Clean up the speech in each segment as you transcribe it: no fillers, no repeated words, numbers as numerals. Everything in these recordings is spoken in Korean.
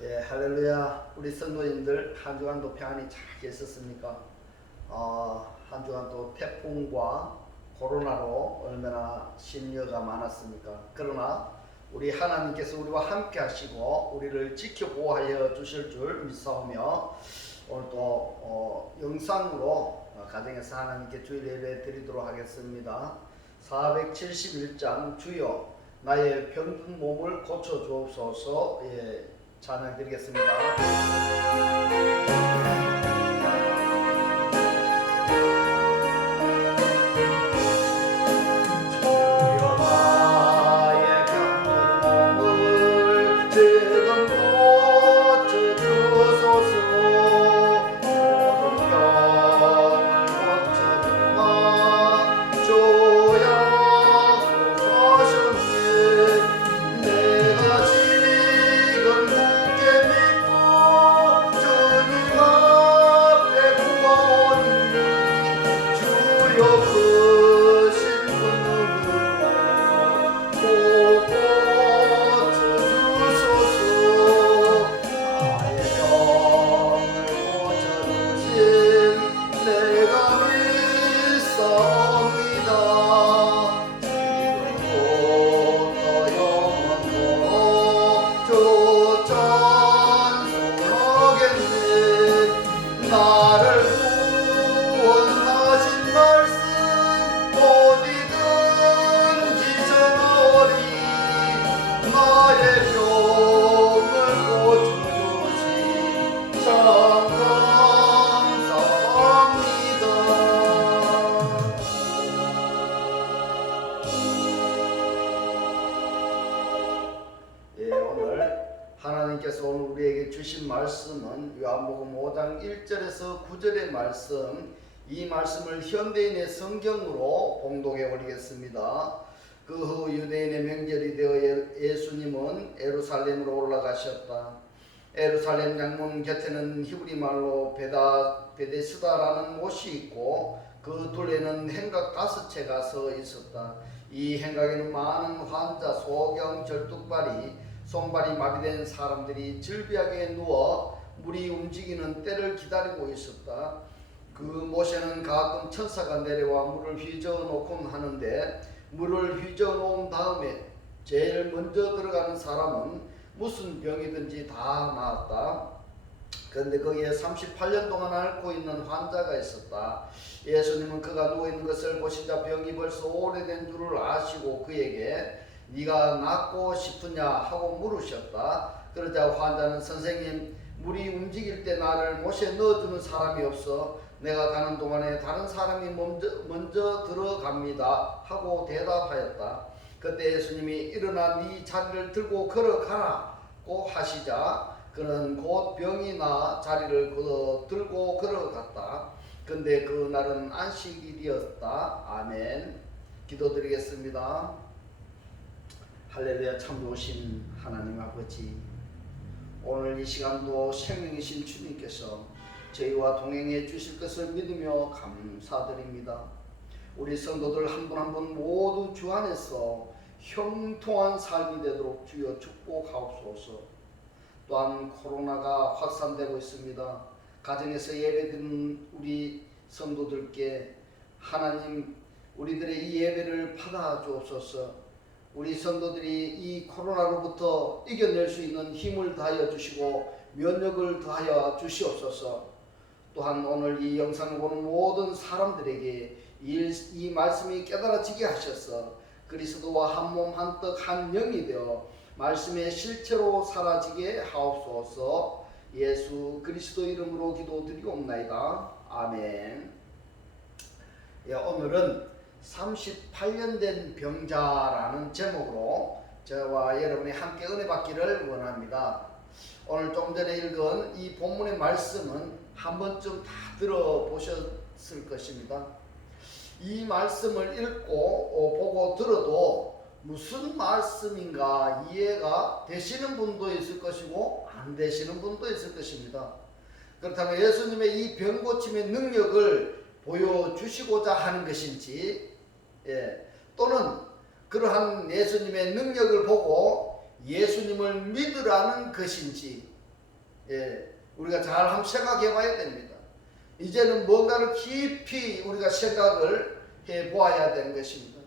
예, 할렐루야. 우리 성도님들 한 주간도 평안히 잘 계셨습니까? 한 주간도 태풍과 코로나로 얼마나 심려가 많았습니까? 그러나 우리 하나님께서 우리와 함께 하시고 우리를 지켜보호하여 주실 줄 믿사오며 오늘 또 영상으로 가정에서 하나님께 주일 예배 드리도록 하겠습니다. 471장 주여 나의 병든 몸을 고쳐 주옵소서. 찬양 드리겠습니다. 주여 나의 병든 몸을 지금 고쳐 주소서. 모든 병을 고쳐 주마 주여 하셨네. 내가 지금 굳게 믿고 주님 앞에 구하오니 주여 크신 분으로 꼭 고쳐주소서. 나의 병을 고쳐주신 내가 믿사옵니다. 지금부터 영원토록 주 찬송하겠네. 나를 구원하신 말씀 어디든지 전하오리. 나의 병을 고쳐주신 참 감사합니다. 오늘 하나님께서 오늘 우리에게 주신 말씀은 요한복음 5장 1절에서 9절의 말씀, 이 말씀을 현대인의 성경으로 봉독해 올리겠습니다. 그 후 유대인의 명절이 되어 예수님은 예루살렘으로 올라가셨다. 예루살렘 양문 곁에는 히브리 말로 베데스다라는 못이 있고 그 둘에는 행각 5채가 서 있었다. 이 행각에는 많은 환자, 소경, 절뚝발이, 손발이 마비된 사람들이 질비하게 누워 물이 움직이는 때를 기다리고 있었다. 그 못에는 가끔 천사가 내려와 물을 휘저어 놓곤 하는데 물을 휘저어 놓은 다음에 제일 먼저 들어가는 사람은 무슨 병이든지 다 나았다. 그런데 거기에 38년 동안 앓고 있는 환자가 있었다. 예수님은 그가 누워있는 것을 보시자 병이 벌써 오래된 줄을 아시고 그에게 네가 낫고 싶으냐 하고 물으셨다. 그러자 환자는 선생님, 물이 움직일 때 나를 못에 넣어주는 사람이 없어 내가 가는 동안에 다른 사람이 먼저 들어갑니다 하고 대답하였다. 그때 예수님이 일어나 네 자리를 들고 걸어가라고 하시자 그는 곧 병이 나 자리를 들고 걸어갔다. 근데 그날은 안식일이었다. 아멘. 기도드리겠습니다. 할렐루야. 참 좋으신 하나님 아버지, 오늘 이 시간도 생명이신 주님께서 저희와 동행해 주실 것을 믿으며 감사드립니다. 우리 성도들 한 분 한 분 모두 주 안에서 형통한 삶이 되도록 주여 축복하옵소서. 또한 코로나가 확산되고 있습니다. 가정에서 예배드리는 우리 성도들께 하나님 우리들의 이 예배를 받아 주옵소서. 우리 성도들이 이 코로나로부터 이겨낼 수 있는 힘을 더하여 주시고 면역을 더하여 주시옵소서. 또한 오늘 이 영상을 보는 모든 사람들에게 이 말씀이 깨달아지게 하셔서 그리스도와 한 몸 한 떡 한 영이 되어 말씀의 실체로 사라지게 하옵소서. 예수 그리스도 이름으로 기도드리옵나이다. 아멘. 오늘은 38년 된 병자라는 제목으로 저와 여러분이 함께 은혜 받기를 원합니다. 오늘 좀 전에 읽은 이 본문의 말씀은 한 번쯤 다 들어보셨을 것입니다. 이 말씀을 읽고 보고 들어도 무슨 말씀인가 이해가 되시는 분도 있을 것이고 안 되시는 분도 있을 것입니다. 그렇다면 예수님의 이 병고침의 능력을 보여주시고자 하는 것인지, 또는 그러한 예수님의 능력을 보고 예수님을 믿으라는 것인지, 예, 우리가 잘 한번 생각해 봐야 됩니다. 이제는 뭔가를 깊이 우리가 생각을 해 보아야 되는 것입니다.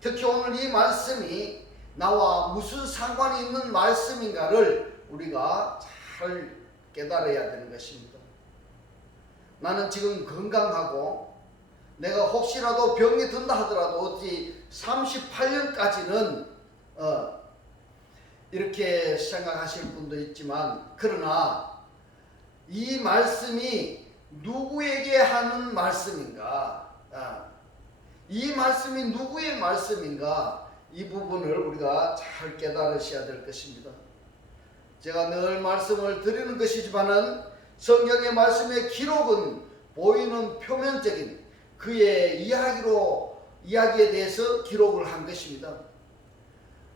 특히 오늘 이 말씀이 나와 무슨 상관이 있는 말씀인가를 우리가 잘 깨달아야 되는 것입니다. 나는 지금 건강하고 내가 혹시라도 병이 든다 하더라도 어찌 38년까지는 이렇게 생각하실 분도 있지만, 그러나 이 말씀이 누구에게 하는 말씀인가, 이 말씀이 누구의 말씀인가, 이 부분을 우리가 잘 깨달으셔야 될 것입니다. 제가 늘 말씀을 드리는 것이지만은 성경의 말씀의 기록은 보이는 표면적인 그의 이야기에 대해서 기록을 한 것입니다.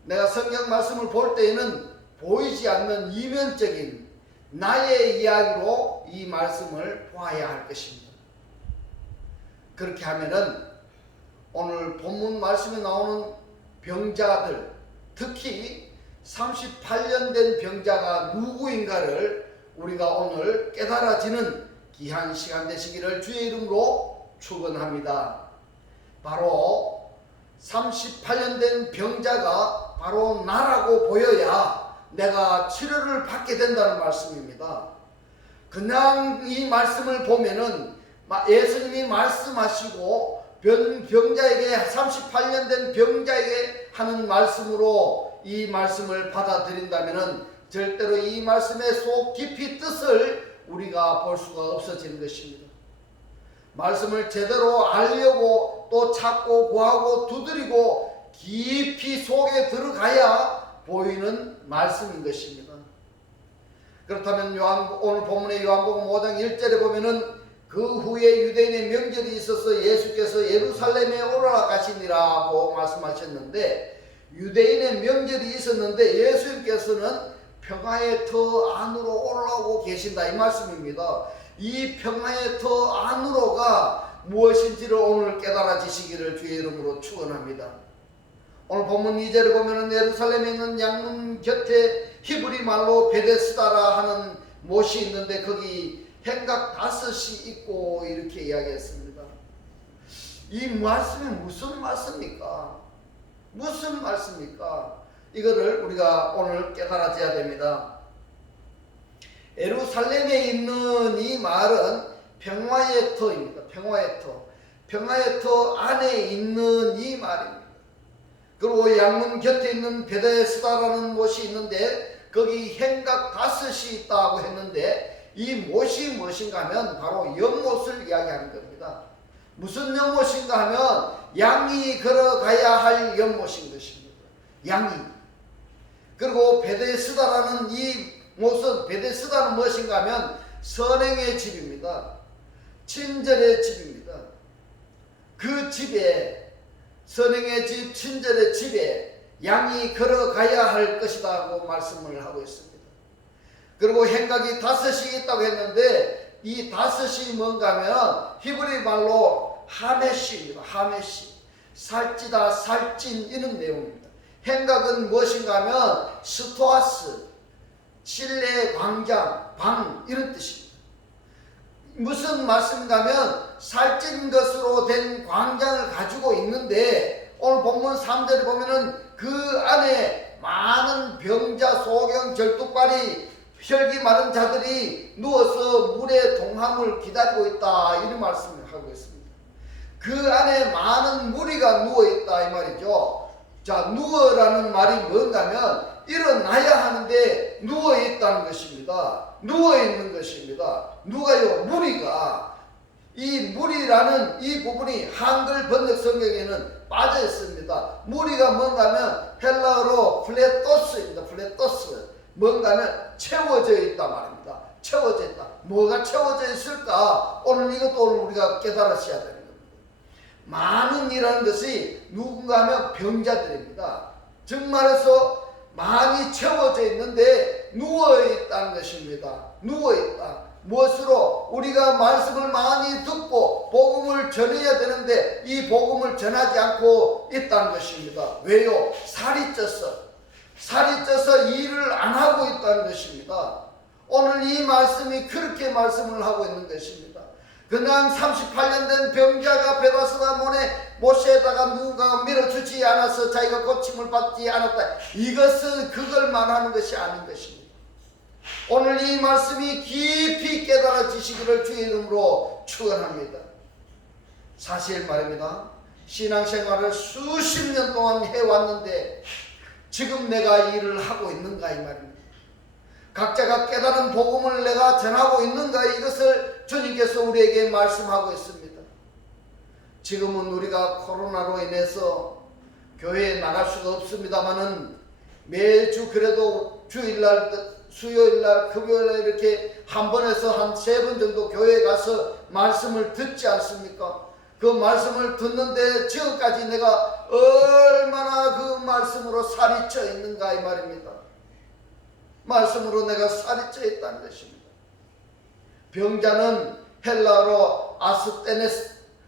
내가 성경 말씀을 볼 때에는 보이지 않는 이면적인 나의 이야기로 이 말씀을 보아야 할 것입니다. 그렇게 하면은 오늘 본문 말씀에 나오는 병자들, 특히 38년 된 병자가 누구인가를 우리가 오늘 깨달아지는 귀한 시간 되시기를 주의 이름으로 축원합니다. 바로 38년 된 병자가 바로 나라고 보여야 내가 치료를 받게 된다는 말씀입니다. 그냥 이 말씀을 보면은 예수님이 말씀하시고 병자에게 38년 된 병자에게 하는 말씀으로 이 말씀을 받아들인다면은 절대로 이 말씀의 속 깊이 뜻을 우리가 볼 수가 없어지는 것입니다. 말씀을 제대로 알려고 또 찾고 구하고 두드리고 깊이 속에 들어가야 보이는 말씀인 것입니다. 그렇다면 오늘 본문의 요한복음 5장 1절에 보면은 그 후에 유대인의 명절이 있어서 예수께서 예루살렘에 올라가시니라고 말씀하셨는데, 유대인의 명절이 있었는데 예수님께서는 평화의 터 안으로 올라오고 계신다, 이 말씀입니다. 이 평화의 터 안으로가 무엇인지를 오늘 깨달아지시기를 주의 이름으로 축원합니다. 오늘 본문 2절에 보면은 예루살렘에 있는 양문 곁에 히브리 말로 베데스다라 하는 못이 있는데 거기 행각 5이 있고 이렇게 이야기했습니다. 이 말씀이 무슨 말씀입니까? 무슨 말씀입니까? 이거를 우리가 오늘 깨달아져야 됩니다. 예루살렘에 있는 이 말은 평화의 터입니다. 평화의 터. 평화의 터 안에 있는 이 말입니다. 그리고 양문 곁에 있는 베데스다라는 못이 있는데 거기 행각 5이 있다고 했는데, 이 못이 무엇인가 하면 바로 연못을 이야기하는 겁니다. 무슨 연못인가 하면 양이 걸어가야 할 연못인 것입니다. 양이. 그리고 베데스다라는 이 못은, 베데스다는 무엇인가 하면 선행의 집입니다. 친절의 집입니다. 그 집에, 선행의 집, 친절의 집에 양이 걸어가야 할 것이라고 말씀을 하고 있습니다. 그리고 행각이 5이 있다고 했는데 이 5이 뭔가 하면 히브리 말로 하메시입니다. 하메시. 살찌다, 살찐, 이런 내용입니다. 행각은 무엇인가 하면 스토아스, 실내 광장, 방, 이런 뜻입니다. 무슨 말씀인가 하면 살찐 것으로 된 광장을 가지고 있는데, 오늘 본문 3절에 보면은 그 안에 많은 병자, 소경, 절뚝발이, 혈기 마른 자들이 누워서 물의 동함을 기다리고 있다, 이런 말씀을 하고 있습니다. 그 안에 많은 무리가 누워있다, 이 말이죠. 자, 누워라는 말이 뭔가 하면 일어나야 하는데 누워있다는 것입니다. 누워있는 것입니다. 누가요? 무리가. 이 무리라는 이 부분이 한글 번역 성경에는 빠져 있습니다. 무리가 뭔가 하면 헬라어로 플레토스입니다. 플레토스. 뭔가 하면 채워져 있다 말입니다. 채워져 있다. 뭐가 채워져 있을까? 오늘 이것도 오늘 우리가 깨달으셔야 되는 겁니다. 많은이라는 것이 누군가 하면 병자들입니다. 즉 말해서 많이 채워져 있는데 누워있다는 것입니다. 누워있다. 무엇으로? 우리가 말씀을 많이 듣고 복음을 전해야 되는데 이 복음을 전하지 않고 있다는 것입니다. 왜요? 살이 쪄서 일을 안 하고 있다는 것입니다. 오늘 이 말씀이 그렇게 말씀을 하고 있는 것입니다. 그냥 38년 된 병자가 베다스다 못에다가 누군가 밀어주지 않아서 자기가 고침을 받지 않았다. 이것은 그걸 말하는 것이 아닌 것입니다. 오늘 이 말씀이 깊이 깨달아지시기를 주의 이름으로 축원합니다. 사실 말입니다. 신앙생활을 수십 년 동안 해왔는데 지금 내가 일을 하고 있는가 이 말입니다. 각자가 깨달은 복음을 내가 전하고 있는가, 이것을 주님께서 우리에게 말씀하고 있습니다. 지금은 우리가 코로나로 인해서 교회에 나갈 수가 없습니다마는 매주 그래도 주일날, 수요일날, 금요일날 이렇게 한 번에서 한 3번 정도 교회에 가서 말씀을 듣지 않습니까? 그 말씀을 듣는데 지금까지 내가 얼마나 그 말씀으로 살이 쪄 있는가 이 말입니다. 말씀으로 내가 살이 쪄 있다는 것입니다. 병자는 헬라어로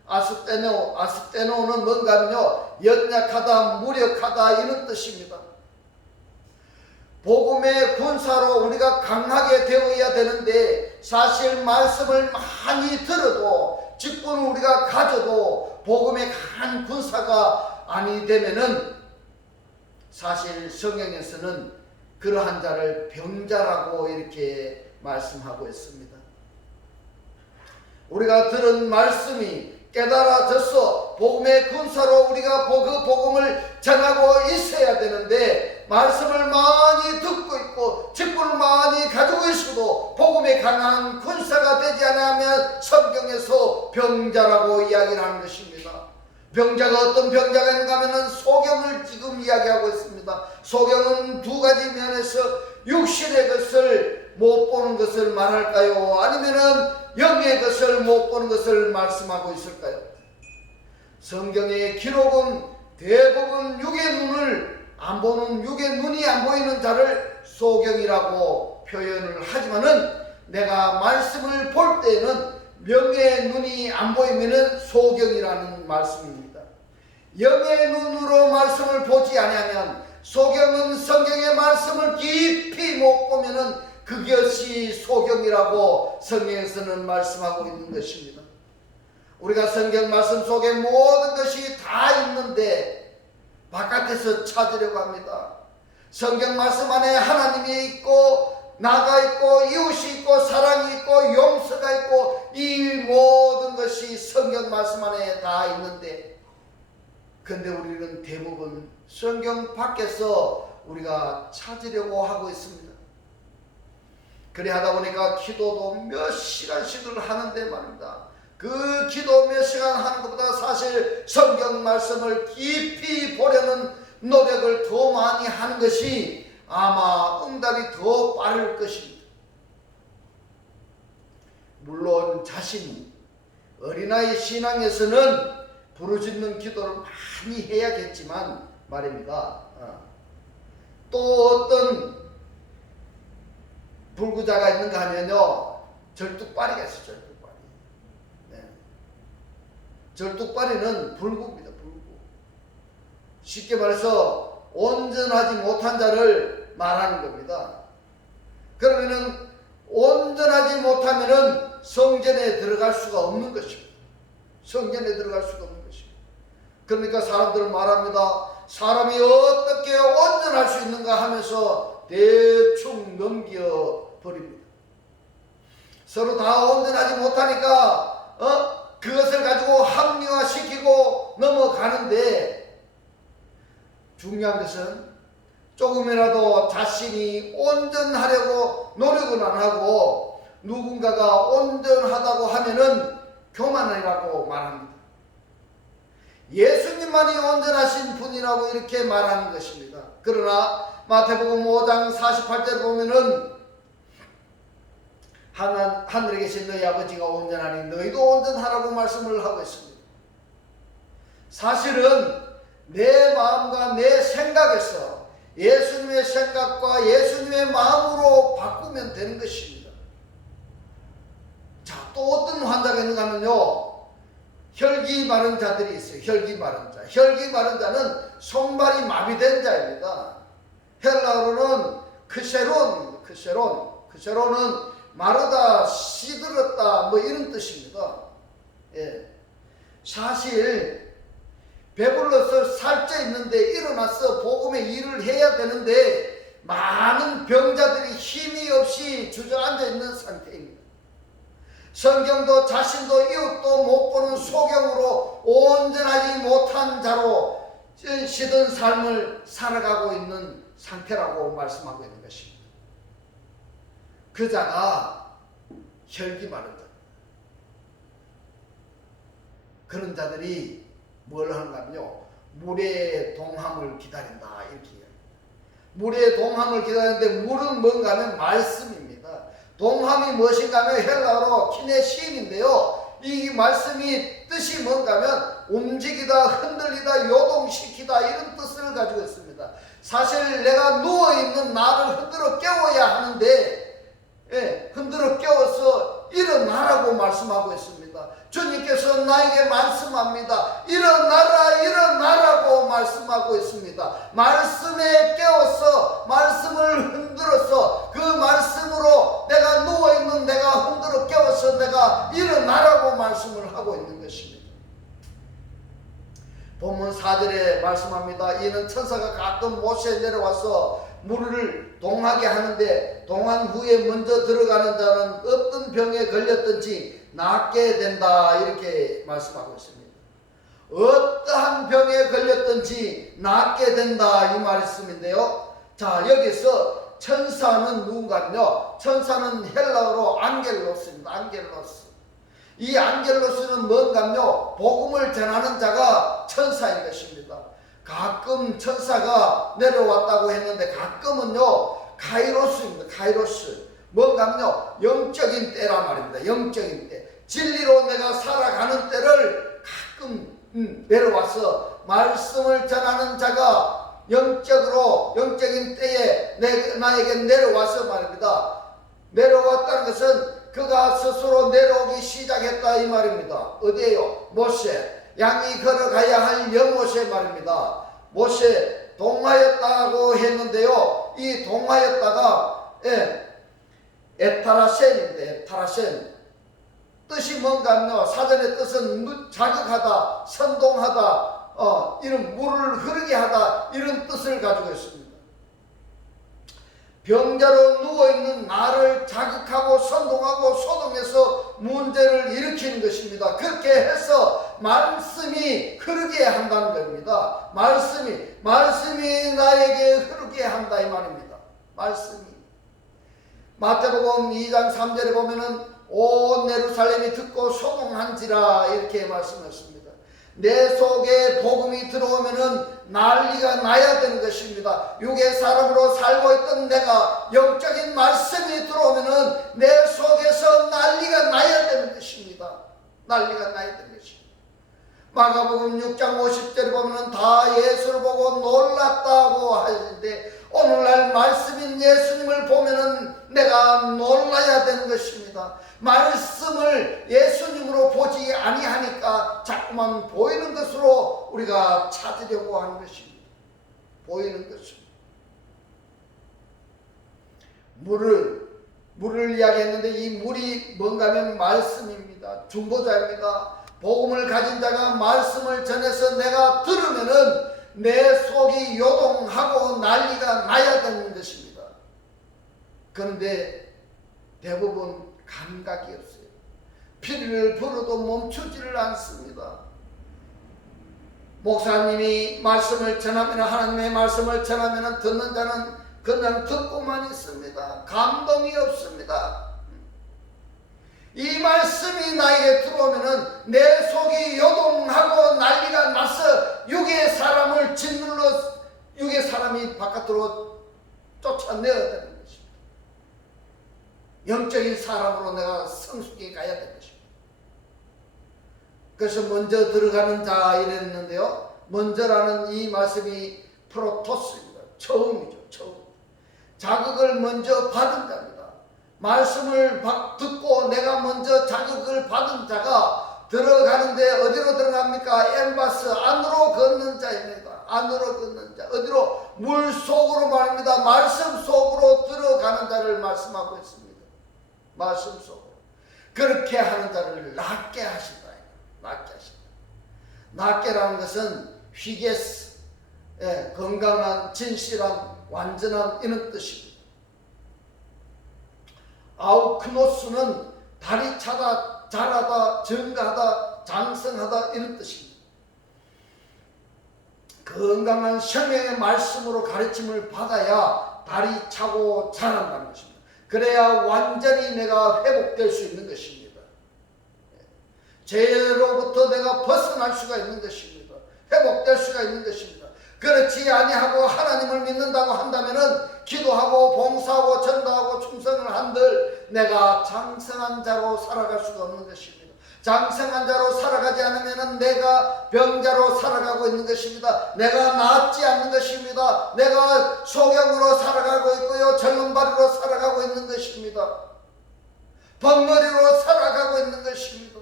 아스테노는 뭔가면요, 연약하다, 무력하다 이런 뜻입니다. 복음의 군사로 우리가 강하게 되어야 되는데 사실 말씀을 많이 들어도 직분을 우리가 가져도 복음의 강한 군사가 아니 되면은 사실 성경에서는 그러한 자를 병자라고 이렇게 말씀하고 있습니다. 우리가 들은 말씀이 깨달아져서 복음의 군사로 우리가 그 복음을 전하고 있어야 되는데 말씀을 많이 듣고 있고 직분을 많이 가지고 있어도 복음의 강한 군사가 되지 않으면 성경에서 병자라고 이야기를 하는 것입니다. 병자가 어떤 병자가 있는가 하면 소경을 지금 이야기하고 있습니다. 소경은 두 가지 면에서 육신의 것을 못 보는 것을 말할까요? 아니면은 영의 것을 못 보는 것을 말씀하고 있을까요? 성경의 기록은 대부분 육의 눈을 안 보는, 육의 눈이 안 보이는 자를 소경이라고 표현을 하지만은 내가 말씀을 볼 때에는 영의 눈이 안 보이면은 소경이라는 말씀입니다. 영의 눈으로 말씀을 보지 아니하면 소경은 성경의 말씀을 깊이 못 보면은 그것이 소경이라고 성경에서는 말씀하고 있는 것입니다. 우리가 성경 말씀 속에 모든 것이 다 있는데 바깥에서 찾으려고 합니다. 성경 말씀 안에 하나님이 있고 나가 있고 이웃이 있고 사랑이 있고 용서가 있고 이 모든 것이 성경 말씀 안에 다 있는데 근데 우리는 대부분 성경 밖에서 우리가 찾으려고 하고 있습니다. 그래 하다 보니까 기도도 몇 시간씩을 하는데 말입니다. 그 기도 몇 시간 하는 것보다 사실 성경 말씀을 깊이 보려는 노력을 더 많이 하는 것이 아마 응답이 더 빠를 것입니다. 물론 자신이 어린아이 신앙에서는 부르짖는 기도를 많이 해야겠지만 말입니다. 또 어떤 불구자가 있는가 하면요, 절뚝발이가 있어요. 절뚝발이. 네. 절뚝발이는 불구입니다. 불구. 쉽게 말해서 온전하지 못한 자를 말하는 겁니다. 그러면은 온전하지 못하면은 성전에 들어갈 수가 없는 것입니다. 성전에 들어갈 수가 없는 것입니다. 그러니까 사람들은 말합니다. 사람이 어떻게 온전할 수 있는가 하면서 대충 넘겨버립니다. 서로 다 온전하지 못하니까 그것을 가지고 합리화시키고 넘어가는데 중요한 것은 조금이라도 자신이 온전하려고 노력은 안 하고 누군가가 온전하다고 하면은 교만이라고 말합니다. 예수님만이 온전하신 분이라고 이렇게 말하는 것입니다. 그러나 마태복음 5장 48절 보면은 하늘에 계신 너희 아버지가 온전하니 너희도 온전하라고 말씀을 하고 있습니다. 사실은 내 마음과 내 생각에서 예수님의 생각과 예수님의 마음으로 바꾸면 되는 것입니다. 자, 또 어떤 환자가 있는가 하면요, 혈기 마른 자들이 있어요. 혈기 마른 자. 혈기 마른 자는 손발이 마비된 자입니다. 헬라어로는 크세론이라고 세로는 마르다, 시들었다, 뭐 이런 뜻입니다. 예. 사실 배불러서 살쪄 있는데 일어나서 복음의 일을 해야 되는데 많은 병자들이 힘이 없이 주저앉아 있는 상태입니다. 성경도 자신도 이웃도 못 보는 소경으로 온전하지 못한 자로 시든 삶을 살아가고 있는 상태라고 말씀하고 있는 것입니다. 그 자가 혈기 마른 자, 그런 자들이 뭘 하는가면요, 물의 동함을 기다린다 이렇게 이야기합니다. 물의 동함을 기다리는데 물은 뭔가 하면 말씀입니다. 동함이 무엇인가 하면 헬라어로 키네신인데요, 이 말씀이 뜻이 뭔가 하면 움직이다, 흔들리다, 요동시키다 이런 뜻을 가지고 있습니다. 사실 내가 누워있는 나를 흔들어 깨워야 하는데 흔들어 깨워서 일어나라고 말씀하고 있습니다. 주님께서 나에게 말씀합니다. 일어나라, 일어나라고 말씀하고 있습니다. 말씀에 깨워서 말씀을 흔들어서 그 말씀으로 내가 누워있는 내가 흔들어 깨워서 내가 일어나라고 말씀을 하고 있는 것입니다. 본문 4절에 말씀합니다. 이는 천사가 가끔 모세에 내려와서 물을 동하게 하는데 동한 후에 먼저 들어가는 자는 어떤 병에 걸렸든지 낫게 된다 이렇게 말씀하고 있습니다. 어떠한 병에 걸렸든지 낫게 된다 이 말씀인데요. 자, 여기서 천사는 누군가요? 천사는 헬라어로 안겔로스입니다. 안겔로스. 이 안겔로스는 뭔가요? 복음을 전하는 자가 천사인 것입니다. 가끔 천사가 내려왔다고 했는데 가끔은요 카이로스입니다. 카이로스. 뭔가요? 영적인 때란 말입니다. 영적인 때. 진리로 내가 살아가는 때를 가끔 내려와서 말씀을 전하는 자가 영적으로 영적인 때에 나에게 내려와서 말입니다. 내려왔다는 것은 그가 스스로 내려오기 시작했다 이 말입니다. 어디에요? 모세. 양이 걸어가야 할 여모세 말입니다. 모세 동하였다고 했는데요, 이 동하였다가 에타라센인데, 에타라센 뜻이 뭔가 하면 사전의 뜻은 자극하다, 선동하다, 이런 물을 흐르게 하다 이런 뜻을 가지고 있습니다. 병자로 누워있는 나를 자극하고 선동하고 소동해서 문제를 일으키는 것입니다. 그렇게 해서 말씀이 흐르게 한다는 겁니다. 말씀이 나에게 흐르게 한다 이 말입니다. 말씀이. 마태복음 2장 3절에 보면은 온 예루살렘이 듣고 소동한지라 이렇게 말씀했습니다. 내 속에 복음이 들어오면은 난리가 나야 되는 것입니다. 육의 사람으로 살고 있던 내가 영적인 말씀이 들어오면은 내 속에서 난리가 나야 되는 것입니다. 난리가 나야 되는 것입니다. 마가복음 6장 50절에 보면은 다 예수를 보고 놀랐다고 하는데 오늘날 말씀인 예수님을 보면은 내가 놀라야 되는 것입니다. 말씀을 예수님으로 보지 아니하니까 자꾸만 보이는 것으로 우리가 찾으려고 하는 것입니다. 보이는 것입니다. 물을 이야기했는데 이 물이 뭔가 하면 말씀입니다. 중보자입니다. 복음을 가진 자가 말씀을 전해서 내가 들으면은 내 속이 요동하고 난리가 나야 되는 것입니다. 그런데 대부분 감각이 없어요. 피를 불어도 멈추지를 않습니다. 목사님이 말씀을 전하면, 하나님의 말씀을 전하면 듣는 자는 그냥 듣고만 있습니다. 감동이 없습니다. 이 말씀이 나에게 들어오면은 내 속이 요동하고 난리가 나서 육의 사람을 짓눌러 육의 사람이 바깥으로 쫓아내야 되는 것입니다. 영적인 사람으로 내가 성숙해 가야 되는 것입니다. 그래서 먼저 들어가는 자 이랬는데요, 먼저라는 이 말씀이 프로토스입니다. 처음이죠. 처음. 자극을 먼저 받은 자입니다. 말씀을 듣고 내가 먼저 자극을 받은 자가 들어가는데 어디로 들어갑니까? 엠바스 안으로 걷는 자입니다. 안으로 걷는 자. 어디로? 물 속으로 말입니다. 말씀 속으로 들어가는 자를 말씀하고 있습니다. 말씀 속으로. 그렇게 하는 자를 낫게 하신다. 낫게 하신다. 낫게라는 것은 휘게스, 건강한, 진실한, 완전한 이런 뜻입니다. 아우크노스는 다리 차다, 자라다, 증가하다, 장성하다 이런 뜻입니다. 건강한 생명의 말씀으로 가르침을 받아야 다리 차고 자란다는 것입니다. 그래야 완전히 내가 회복될 수 있는 것입니다. 죄로부터 내가 벗어날 수가 있는 것입니다. 회복될 수가 있는 것입니다. 그렇지 아니하고 하나님을 믿는다고 한다면은 기도하고 봉사하고 전도하고 충성을 한들 내가 장성한 자로 살아갈 수가 없는 것입니다. 장성한 자로 살아가지 않으면 내가 병자로 살아가고 있는 것입니다. 내가 낫지 않는 것입니다. 내가 소경으로 살아가고 있고요, 젊은발이로 살아가고 있는 것입니다. 벙어리로 살아가고 있는 것입니다.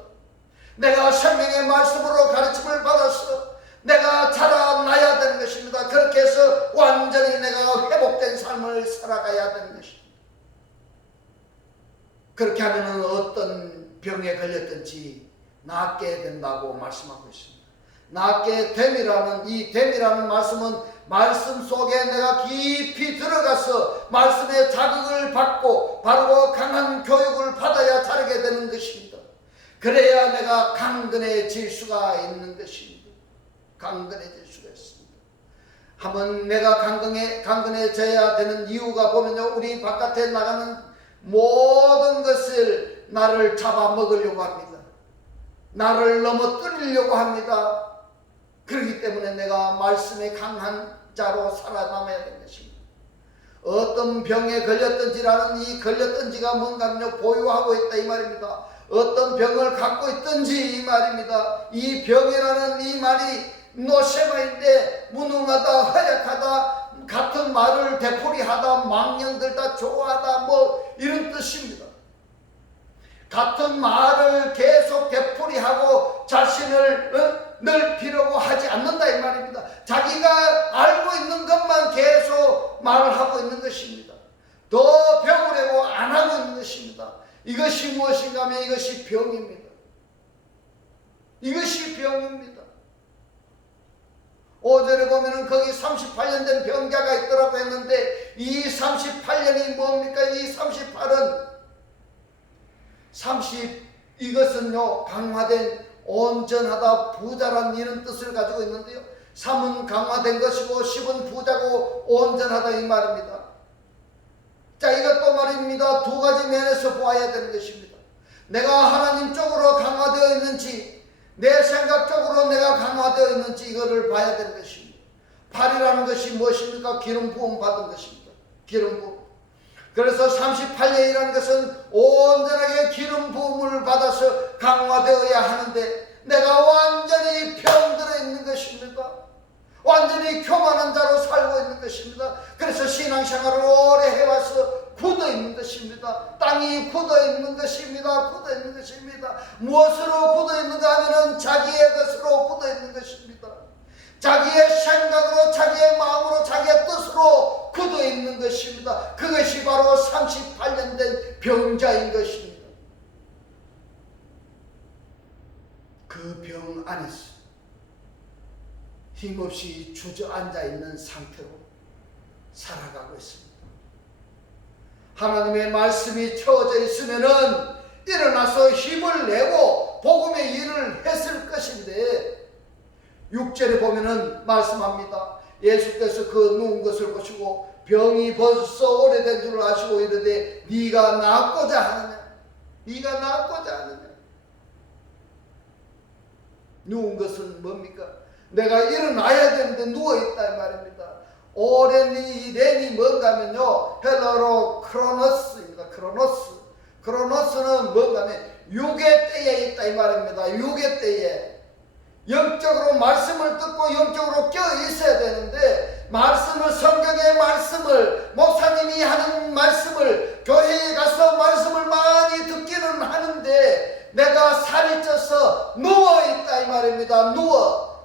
내가 생명의 말씀으로 가르침을 받아서 내가 자라나야 되는 것입니다. 그렇게 해서 완전히 내가 회복된 삶을 살아가야 되는 것입니다. 그렇게 하면 어떤 병에 걸렸든지 낫게 된다고 말씀하고 있습니다. 낫게 됨이라는 이 됨이라는 말씀은 말씀 속에 내가 깊이 들어가서 말씀의 자극을 받고 바르고 강한 교육을 받아야 자르게 되는 것입니다. 그래야 내가 강건해질 수가 있는 것입니다. 강건해질 수가 있습니다. 한번 내가 강건해져야 되는 이유가 보면요, 우리 바깥에 나가는 모든 것을 나를 잡아먹으려고 합니다. 나를 넘어뜨리려고 합니다. 그렇기 때문에 내가 말씀에 강한 자로 살아남아야 되는 것입니다. 어떤 병에 걸렸든지라는 이 걸렸든지가 뭔가요? 보유하고 있다 이 말입니다. 어떤 병을 갖고 있든지 이 말입니다. 이 병이라는 이 말이 노세마인데 무능하다, 허약하다, 같은 말을 되풀이하다, 망령들다, 좋아하다 뭐 이런 뜻입니다. 같은 말을 계속 되풀이하고 자신을 넓히려고 하지 않는다 이 말입니다. 자기가 알고 있는 것만 계속 말을 하고 있는 것입니다. 더 배우려고 안 하고 있는 것입니다. 이것이 무엇인가 하면 이것이 병입니다. 이것이 병입니다. 5절에 보면은 거기 38년 된 병자가 있더라고 했는데 이 38년이 뭡니까? 이 38은 이것은요 강화된 온전하다 부자란 이런 뜻을 가지고 있는데요, 3은 강화된 것이고 10은 부자고 온전하다 이 말입니다. 자, 이것도 말입니다. 두 가지 면에서 보아야 되는 것입니다. 내가 하나님 쪽으로 강화되어 있는지 내 생각적으로 내가 강화되어 있는지 이거를 봐야 되는 것입니다. 발이라는 것이 무엇입니까? 기름 부음 받은 것입니다. 기름 부음. 그래서 38년이라는 것은 온전하게 기름 부음을 받아서 강화되어야 하는데 내가 완전히 병들어 있는 것입니다. 완전히 교만한 자로 살고 있는 것입니다. 그래서 신앙생활을 오래 해와서 굳어 있는 것입니다. 땅이 굳어 있는 것입니다. 굳어 있는 것입니다. 무엇으로 굳어 있는가 하면 자기의 것으로 굳어 있는 것입니다. 자기의 생각으로, 자기의 마음으로, 자기의 뜻으로 굳어 있는 것입니다. 그것이 바로 38년 된 병자인 것입니다. 그 병 안에서 힘없이 주저앉아 있는 상태로 살아가고 있습니다. 하나님의 말씀이 채워져 있으면은 일어나서 힘을 내고 복음의 일을 했을 것인데 6절에 보면은 말씀합니다. 예수께서 그 누운 것을 보시고 병이 벌써 오래된 줄 아시고 이르되 네가 낫고자 하느냐? 네가 낫고자 하느냐? 누운 것은 뭡니까? 내가 일어나야 되는데 누워있다 이 말입니다. 오렌이 뭔가 하면요 헬러로 크로노스입니다. 크로노스는 뭔가 하면 육의 때에 있다 이 말입니다. 육의 때에 영적으로 말씀을 듣고 영적으로 껴 있어야 되는데 말씀을, 성경의 말씀을, 목사님이 하는 말씀을, 교회에 가서 말씀을 많이 듣기는 하는데 내가 살이 쪄서 누워있다 이 말입니다.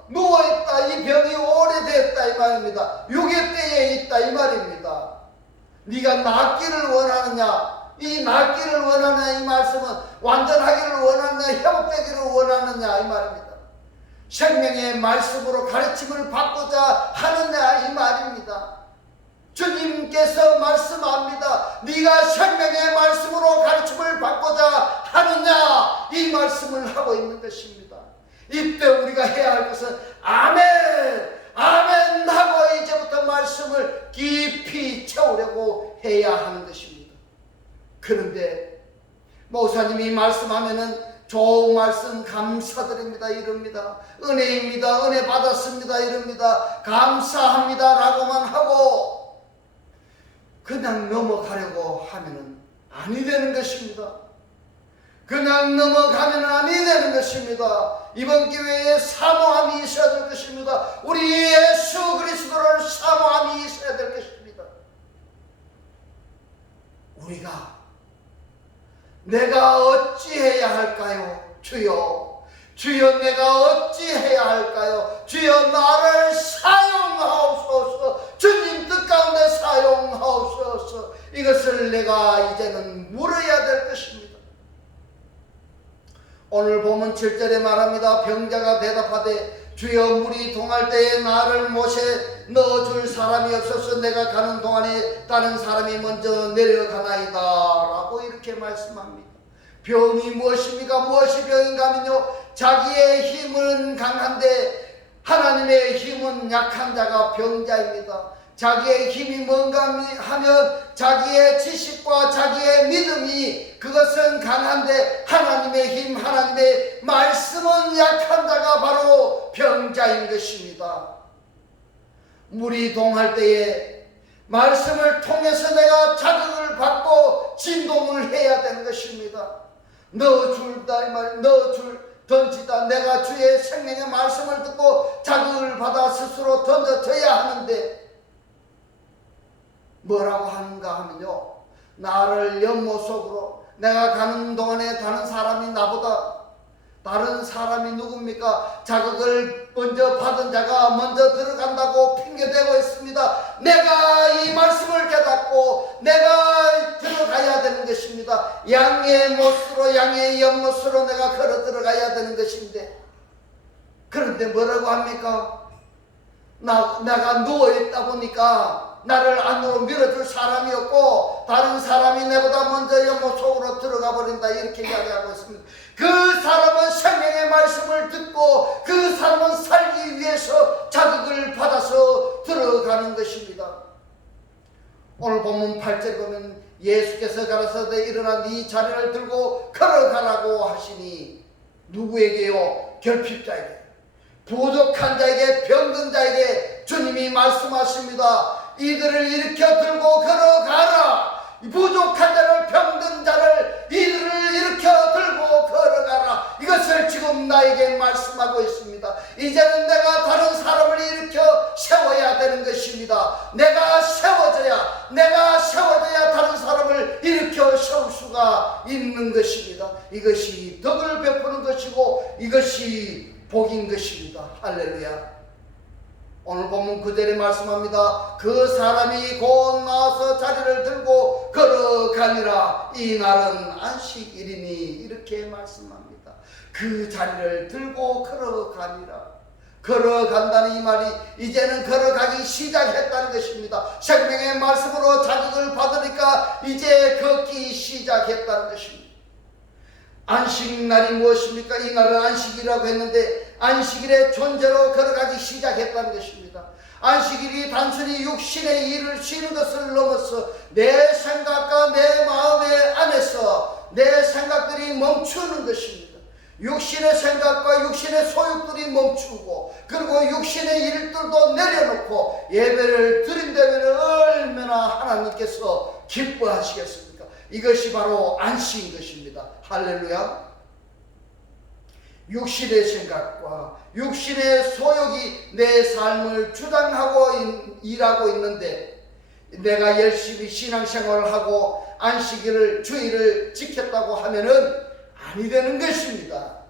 누워있다. 이 병이 오래됐다 이 말입니다. 육의 때에 있다 이 말입니다. 네가 낫기를 원하느냐? 이 낫기를 원하느냐, 이 말씀은 완전하기를 원하느냐, 회복되기를 원하느냐 이 말입니다. 생명의 말씀으로 가르침을 받고자 하느냐 이 말입니다. 주님께서 말씀합니다. 네가 생명의 말씀으로 가르침을 받고자 하느냐 이 말씀을 하고 있는 것입니다. 이때 우리가 해야 할 것은 아멘 아멘 하고 이제부터 말씀을 깊이 채우려고 해야 하는 것입니다. 그런데 목사님이 말씀하면은 좋은 말씀 감사드립니다 이럽니다. 은혜입니다, 은혜 받았습니다 이럽니다. 감사합니다 라고만 하고 그냥 넘어가려고 하면은 아니 되는 것입니다. 그냥 넘어가면 아니 되는 것입니다. 이번 기회에 사모함이 있어야 될 것입니다. 우리 예수 그리스도를 사모함이 있어야 될 것입니다. 우리가 내가 어찌해야 할까요? 주여, 주여 내가 어찌해야 할까요? 주여 나를 사용하옵소서. 주님 뜻 가운데 사용하옵소서. 이것을 내가 이제는 물어야 될 것입니다. 오늘 보면 7절에 말합니다. 병자가 대답하되 주여 물이 동할 때에 나를 못에 넣어줄 사람이 없어서 내가 가는 동안에 다른 사람이 먼저 내려가나이다 라고 이렇게 말씀합니다. 병이 무엇입니까? 무엇이 병인가 하면요, 자기의 힘은 강한데 하나님의 힘은 약한 자가 병자입니다. 자기의 힘이 뭔가 하면 자기의 지식과 자기의 믿음이 그것은 강한데 하나님의 힘, 하나님의 말씀은 약한 자가 바로 병자인 것입니다. 물이 동할 때에 말씀을 통해서 내가 자극을 받고 진동을 해야 되는 것입니다. 넣어줄다 이 말, 던지다. 내가 주의 생명의 말씀을 듣고 자극을 받아 스스로 던져져야 하는데 뭐라고 하는가 하면요, 나를 연못 속으로 내가 가는 동안에 다른 사람이 나보다 다른 사람이 누굽니까? 자극을 먼저 받은 자가 먼저 들어간다고 핑계대고 있습니다. 내가 이 말씀을 깨닫고 내가 들어가야 되는 것입니다. 양의 못으로 양의 연못으로 내가 걸어 들어가야 되는 것인데, 그런데 뭐라고 합니까? 내가 누워있다 보니까 나를 안으로 밀어줄 사람이 없고 다른 사람이 내보다 먼저 연못 속으로 들어가 버린다 이렇게 이야기하고 있습니다. 그 사람은 생명의 말씀을 듣고 그 사람은 살기 위해서 자극을 받아서 들어가는 것입니다. 오늘 본문 8절에 보면 예수께서 가라사대 일어나 네 자리를 들고 걸어가라고 하시니 누구에게요? 결핍자에게, 부족한 자에게, 병든 자에게 주님이 말씀하십니다. 이들을 일으켜 들고 걸어가라. 부족한 자를, 병든 자를, 이들을 일으켜 들고 걸어가라. 이것을 지금 나에게 말씀하고 있습니다. 이제는 내가 다른 사람을 일으켜 세워야 되는 것입니다. 내가 세워져야 다른 사람을 일으켜 세울 수가 있는 것입니다. 이것이 덕을 베푸는 것이고 이것이 복인 것입니다. 할렐루야. 오늘 보면 9절에 말씀합니다. 그 사람이 곧 나와서 자리를 들고 걸어가니라. 이 날은 안식일이니 이렇게 말씀합니다. 그 자리를 들고 걸어가니라. 걸어간다는 이 말이 이제는 걸어가기 시작했다는 것입니다. 생명의 말씀으로 자극을 받으니까 이제 걷기 시작했다는 것입니다. 안식날이 무엇입니까? 이 날은 안식이라고 했는데 안식일의 존재로 걸어가기 시작했다는 것입니다. 안식일이 단순히 육신의 일을 쉬는 것을 넘어서 내 생각과 내 마음의 안에서 내 생각들이 멈추는 것입니다. 육신의 생각과 육신의 소욕들이 멈추고 그리고 육신의 일들도 내려놓고 예배를 드린다면 얼마나 하나님께서 기뻐하시겠습니까? 이것이 바로 안식인 것입니다. 할렐루야. 육신의 생각과 육신의 소욕이 내 삶을 주장하고 일하고 있는데 내가 열심히 신앙생활을 하고 안식일을 주일을 지켰다고 하면은 아니 되는 것입니다.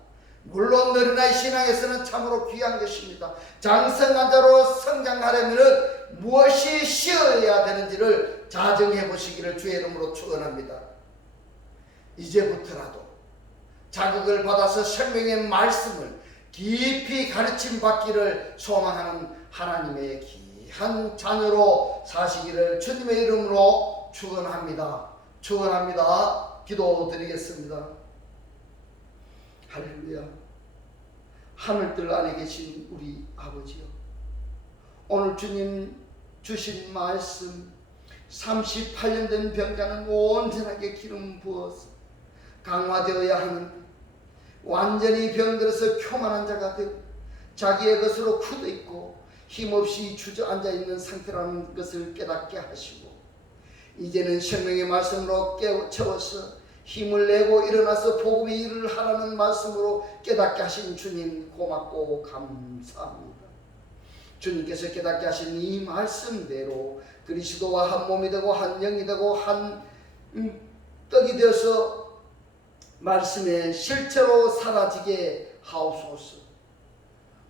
물론 너희나의 신앙에서는 참으로 귀한 것입니다. 장성한 자로 성장하려면 무엇이 쉬어야 되는지를 자정해 보시기를 주의 이름으로 축원합니다. 이제부터라도 자극을 받아서 생명의 말씀을 깊이 가르침 받기를 소망하는 하나님의 귀한 자녀로 사시기를 주님의 이름으로 축원합니다. 축원합니다. 기도드리겠습니다. 할렐루야. 하늘들 안에 계신 우리 아버지요, 오늘 주님 주신 말씀 38년 된 병자는 온전하게 기름 부어서 강화되어야 하는, 완전히 병들어서 교만한 자가 되고 자기의 것으로 굳어있고 힘없이 주저앉아 있는 상태라는 것을 깨닫게 하시고, 이제는 생명의 말씀으로 깨우쳐서 힘을 내고 일어나서 복음의 일을 하라는 말씀으로 깨닫게 하신 주님 고맙고 감사합니다. 주님께서 깨닫게 하신 이 말씀대로 그리스도와 한 몸이 되고 한 영이 되고 한 떡이 되어서 말씀의 실체로 사라지게 하옵소서.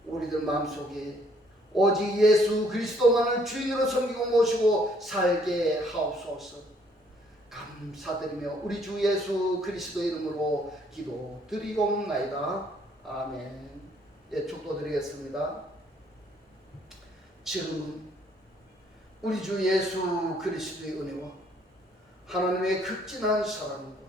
우리들 마음속에 오직 예수 그리스도만을 주인으로 섬기고 모시고 살게 하옵소서. 감사드리며 우리 주 예수 그리스도 이름으로 기도드리옵나이다. 아멘. 예, 축도드리겠습니다. 지금은 우리 주 예수 그리스도의 은혜와 하나님의 극진한 사랑과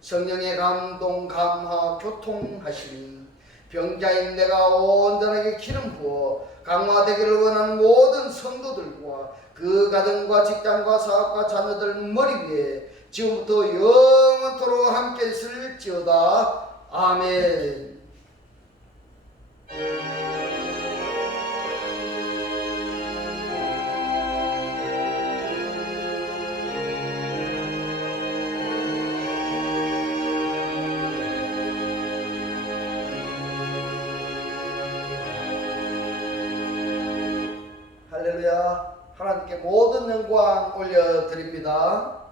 성령의 감동, 감화, 교통하심이 병자인 내가 온전하게 기름 부어 강화되기를 원하는 모든 성도들과 그 가정과 직장과 사업과 자녀들 머리 위에 지금부터 영원토록 함께 있을지어다. 아멘. 할렐루야. 하나님께 모든 영광 올려드립니다.